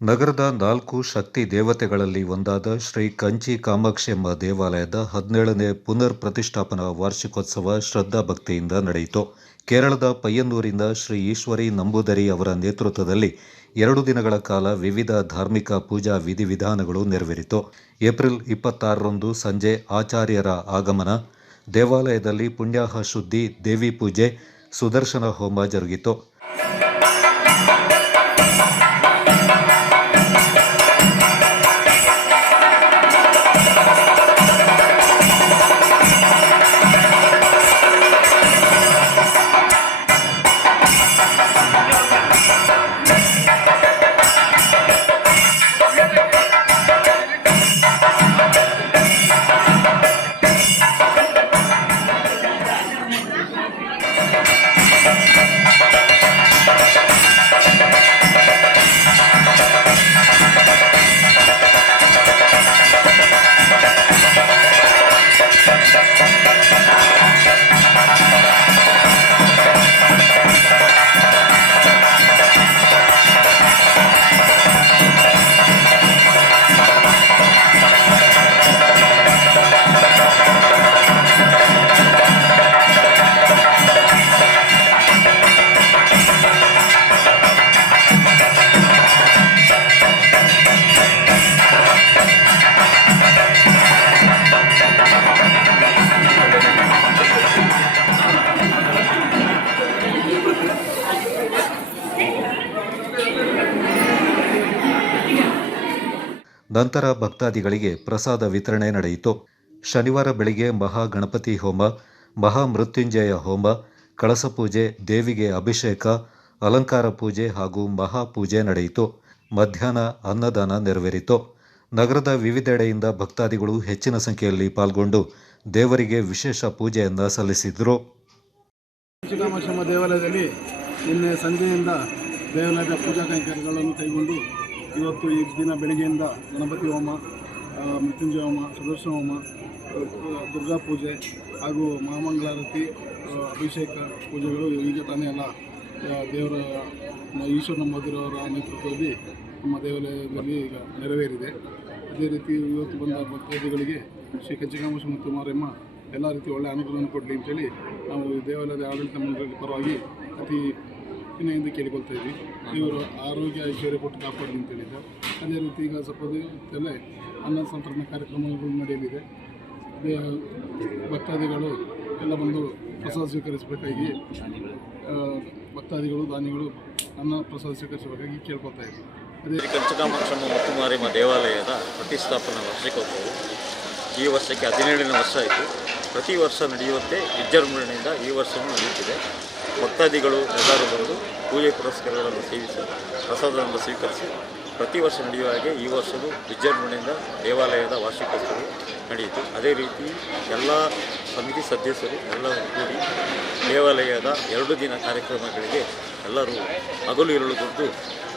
ನಗರದ ನಾಲ್ಕು ಶಕ್ತಿ ದೇವತೆಗಳಲ್ಲಿ ಒಂದಾದ ಶ್ರೀ ಕಂಚಿ ಕಾಮಾಕ್ಷಿಯಮ್ಮ ದೇವಾಲಯದ ಹದಿನೇಳನೇ ಪುನರ್ ಪ್ರತಿಷ್ಠಾಪನಾ ವಾರ್ಷಿಕೋತ್ಸವ ಶ್ರದ್ಧಾಭಕ್ತಿಯಿಂದ ನಡೆಯಿತು. ಕೇರಳದ ಪಯ್ಯನ್ನೂರಿನ ಶ್ರೀ ಈಶ್ವರಿ ನಂಬೂದರಿ ಅವರ ನೇತೃತ್ವದಲ್ಲಿ ಎರಡು ದಿನಗಳ ಕಾಲ ವಿವಿಧ ಧಾರ್ಮಿಕ ಪೂಜಾ ವಿಧಿವಿಧಾನಗಳು ನೆರವೇರಿತು. ಏಪ್ರಿಲ್ ಇಪ್ಪತ್ತಾರರಂದು ಸಂಜೆ ಆಚಾರ್ಯರ ಆಗಮನ. ದೇವಾಲಯದಲ್ಲಿ ಪುಣ್ಯಾಹ ಶುದ್ಧಿ, ದೇವಿ ಪೂಜೆ, ಸುದರ್ಶನ ಹೋಮ ಜರುಗಿತು. ನಂತರ ಭಕ್ತಾದಿಗಳಿಗೆ ಪ್ರಸಾದ ವಿತರಣೆ ನಡೆಯಿತು. ಶನಿವಾರ ಬೆಳಿಗ್ಗೆ ಮಹಾಗಣಪತಿ ಹೋಮ ಮಹಾಮೃತ್ಯುಂಜಯ ಹೋಮ, ಕಳಸ ಪೂಜೆ, ದೇವಿಗೆ ಅಭಿಷೇಕ, ಅಲಂಕಾರ ಪೂಜೆ ಹಾಗೂ ಮಹಾಪೂಜೆ ನಡೆಯಿತು. ಮಧ್ಯಾಹ್ನ ಅನ್ನದಾನ ನೆರವೇರಿತು. ನಗರದ ವಿವಿಧೆಡೆಯಿಂದ ಭಕ್ತಾದಿಗಳು ಹೆಚ್ಚಿನ ಸಂಖ್ಯೆಯಲ್ಲಿ ಪಾಲ್ಗೊಂಡು ದೇವರಿಗೆ ವಿಶೇಷ ಪೂಜೆಯನ್ನು ಸಲ್ಲಿಸಿದರು. ದೇವಾಲಯದಲ್ಲಿ ನಿನ್ನೆ ಸಂಜೆಯಿಂದ ದೇವಾಲಯದ ಪೂಜಾ ಕೈಂಕರ್ಯಗಳನ್ನು ಕೈಗೊಂಡು ಇವತ್ತು ಈ ದಿನ ಬೆಳಗ್ಗೆಯಿಂದ ಗಣಪತಿ ಹೋಮ ಮೃತ್ಯುಂಜಯ ಹೋಮ, ಸುದರ್ಶನ ಹೋಮ ದುರ್ಗಾ ಪೂಜೆ ಹಾಗೂ ಮಹಾಮಂಗಳಾರತಿ ಅಭಿಷೇಕ ಪೂಜೆಗಳು ಈಗ ತಾನೇ ಎಲ್ಲ ದೇವರ ಈಶ್ವರನ ಈಶ್ವರ ನಂಬೋದಿರೋರ ನೇತೃತ್ವದಲ್ಲಿ ನಮ್ಮ ದೇವಾಲಯದಲ್ಲಿ ಈಗ ನೆರವೇರಿದೆ. ಅದೇ ರೀತಿ ಇವತ್ತು ಬಂದ ಭಕ್ತಾದಿಗಳಿಗೆ ಶ್ರೀ ಮತ್ತು ಮಾರಮ್ಮ ಎಲ್ಲ ರೀತಿ ಒಳ್ಳೆಯ ಅನುಗ್ರಹವನ್ನು ಕೊಡಲಿ ಅಂತೇಳಿ ನಾವು ದೇವಾಲಯದ ಆಡಳಿತ ಮಂಡಳಿ ಪರವಾಗಿ ಅತಿ ವಿನಯಿಂದ ಕೇಳಿಕೊಳ್ತಾ ಇದ್ವಿ. ಇವರು ಆರೋಗ್ಯ ಐಶ್ವರ್ಯ ಕೊಟ್ಟು ಕಾಪಾಡಿ ಅಂತ ಹೇಳಿದ್ದಾರೆ. ಅದೇ ರೀತಿ ಈಗ ಸ್ವಲ್ಪ ಅನ್ನ ಸಂತರಣ ಕಾರ್ಯಕ್ರಮಗಳು ನಡೆಯಲಿದೆ. ಭಕ್ತಾದಿಗಳು ಎಲ್ಲ ಬಂದು ಪ್ರಸಾದ ಸ್ವೀಕರಿಸಬೇಕಾಗಿ ಭಕ್ತಾದಿಗಳು, ದಾನಿಗಳು ಅನ್ನ ಪ್ರಸಾದ ಸ್ವೀಕರಿಸಬೇಕಾಗಿ ಕೇಳ್ಕೊತಾ ಇದ್ವಿ. ಅದೇ ಕಂಚಕಾಮಾಕ್ಷಮ್ಮ ಮತ್ತು ಮಾರಿಮ್ಮ ದೇವಾಲಯದ ಪ್ರತಿಷ್ಠಾಪನಾ ವಾರ್ಷಿಕೋತ್ಸವ ಈ ವರ್ಷಕ್ಕೆ ಹದಿನೇಳನೇ ವರ್ಷ ಆಯಿತು. ಪ್ರತಿ ವರ್ಷ ನಡೆಯುವಂತೆ ವಿಜೃಂಭಣೆಯಿಂದ ಈ ವರ್ಷವೂ ನಡೆಯುತ್ತಿದೆ. ಭಕ್ತಾದಿಗಳು ಎಲ್ಲರೂ ಬಂದು ಪೂಜೆ ಪುರಸ್ಕಾರಗಳನ್ನು ಸೇವಿಸಿ ಪ್ರಸಾದವನ್ನು ಸ್ವೀಕರಿಸಿ ಪ್ರತಿ ವರ್ಷ ನಡೆಯುವ ಹಾಗೆ ಈ ವರ್ಷವೂ ವಿಜೃಂಭಣೆಯಿಂದ ದೇವಾಲಯದ ವಾರ್ಷಿಕೋತ್ಸವ ನಡೆಯಿತು. ಅದೇ ರೀತಿ ಎಲ್ಲ ಸಮಿತಿ ಸದಸ್ಯರು ಎಲ್ಲರೂ ಕೂಡಿ ದೇವಾಲಯದ ಎರಡು ದಿನ ಕಾರ್ಯಕ್ರಮಗಳಿಗೆ ಎಲ್ಲರೂ ಹಗಲು ಇರಲು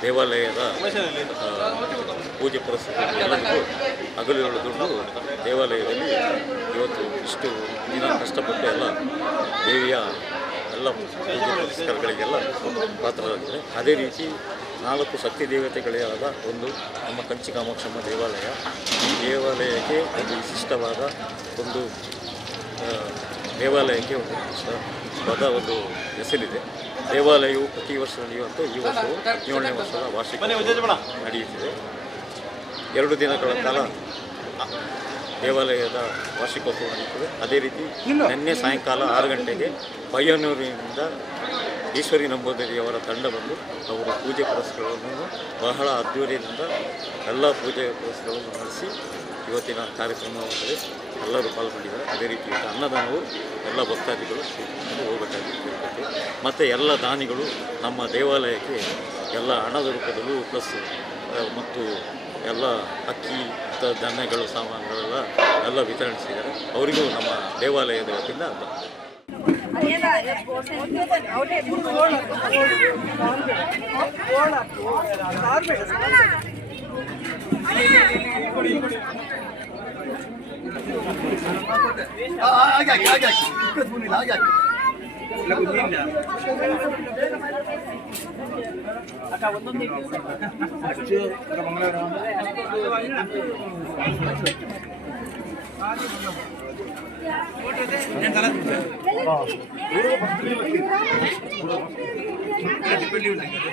ದೇವಾಲಯದ ಪೂಜೆ ಪುರಸ್ಕಾರ ಎಲ್ಲರಿಗೂ ಹಗಲು ಇರಲು ದುಡ್ಡು ದೇವಾಲಯದಲ್ಲಿ ಇವತ್ತು ಇಷ್ಟು ದಿನ ಕಷ್ಟಪಟ್ಟು ಎಲ್ಲ ದೇವಿಯ ಎಲ್ಲ ಪುರಸ್ಕಾರಗಳಿಗೆಲ್ಲ ಪಾತ್ರರಾಗಿದ್ದಾರೆ ಅದೇ ರೀತಿ ನಾಲ್ಕು ಶಕ್ತಿ ದೇವತೆಗಳೇ ಆದ ಒಂದು ನಮ್ಮ ಕಂಚಿ ಕಾಮಾಕ್ಷಮ್ಮ ದೇವಾಲಯ. ಈ ದೇವಾಲಯಕ್ಕೆ ಒಂದು ವಿಶಿಷ್ಟವಾದ ಒಂದು ದೇವಾಲಯಕ್ಕೆ ಒಂದು ವಿಶಿಷ್ಟವಾದ ಒಂದು ಹೆಸರಿದೆ. ದೇವಾಲಯವು ಪ್ರತಿ ವರ್ಷ ನಡೆಯುವಂತೆ ಈ ವರ್ಷವು ಹದಿನೇಳನೇ ವರ್ಷದ ವಾರ್ಷಿಕ ನಡೆಯುತ್ತಿದೆ. ಎರಡು ದಿನಗಳ ಕಾಲ ದೇವಾಲಯದ ವಾರ್ಷಿಕೋತ್ಸವ ನಡೆಯುತ್ತದೆ ಅದೇ ರೀತಿ ನಿನ್ನೆ ಸಾಯಂಕಾಲ ಆರು ಗಂಟೆಗೆ ಬಯ್ಯನೂರಿನಿಂದ ಈಶ್ವರಿ ನಂಬೋದರಿಯವರ ತಂಡ ಬಂದು ಅವರ ಪೂಜೆ ಪುರಸ್ಕಾರಗಳನ್ನು ಬಹಳ ಅದ್ದೂರಿಯಿಂದ ಎಲ್ಲ ಪೂಜೆ ಪುರಸ್ಕಾರಗಳನ್ನು ನಡೆಸಿ ಇವತ್ತಿನ ಕಾರ್ಯಕ್ರಮವಾದರೆ ಎಲ್ಲರೂ ಪಾಲ್ಗೊಂಡಿದ್ದಾರೆ. ಅದೇ ರೀತಿ ಅನ್ನದಾನವು ಎಲ್ಲ ಭಕ್ತಾದಿಗಳು ಹೋಗಬೇಕಾಗಿ ಮತ್ತು ಎಲ್ಲ ದಾನಿಗಳು ನಮ್ಮ ದೇವಾಲಯಕ್ಕೆ ಎಲ್ಲ ಹಣದ ರೂಪದಲ್ಲೂ ಪ್ಲಸ್ ಮತ್ತು ಎಲ್ಲ ಅಕ್ಕಿ ಧಾನ್ಯಗಳು ಸಾಮಾನುಗಳೆಲ್ಲ ಎಲ್ಲ ವಿತರಣಿಸಿದ್ದಾರೆ. ಅವರಿಗೂ ನಮ್ಮ ದೇವಾಲಯದ ವತಿಯಿಂದ ಆಗಿ ಹಾಕಿ.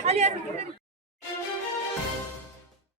ಹಾಗೆ